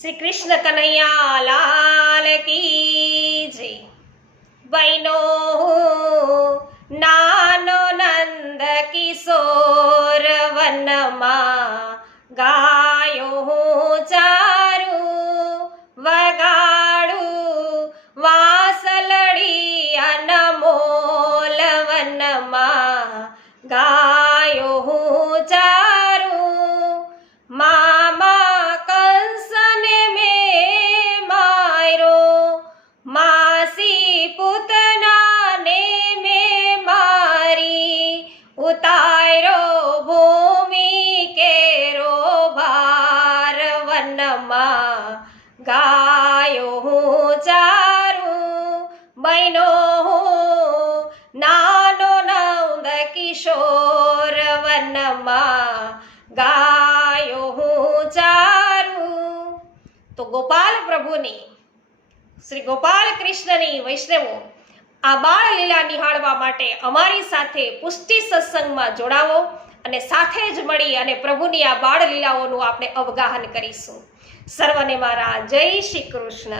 श्री कृष्ण कन्हैया लाल की जय। बहनो नानो नंद किशोर वनमा गायो चारू वगाड़ू वासलड़ी अनमोल वनमा गायो चारू मामा कंसने में मायरो मासी पुतना ने में मारी उतारो भूमि केरो भार वनमा गायो चारू बहनो नानो नंद किशोर वनमा गायो चारू। तो गोपाल प्रभुनी श्री गोपाल कृष्णनी वैष्णवो आ बाळ લીલા નિહાળવા માટે અમારી સાથે પુષ્ટિ સત્સંગમાં જોડાવો અને સાથે જ મળી અને પ્રભુની આ બાળ લીલાઓનું આપણે અવગાહન કરીશું। સર્વને મારા જય શ્રી કૃષ્ણ।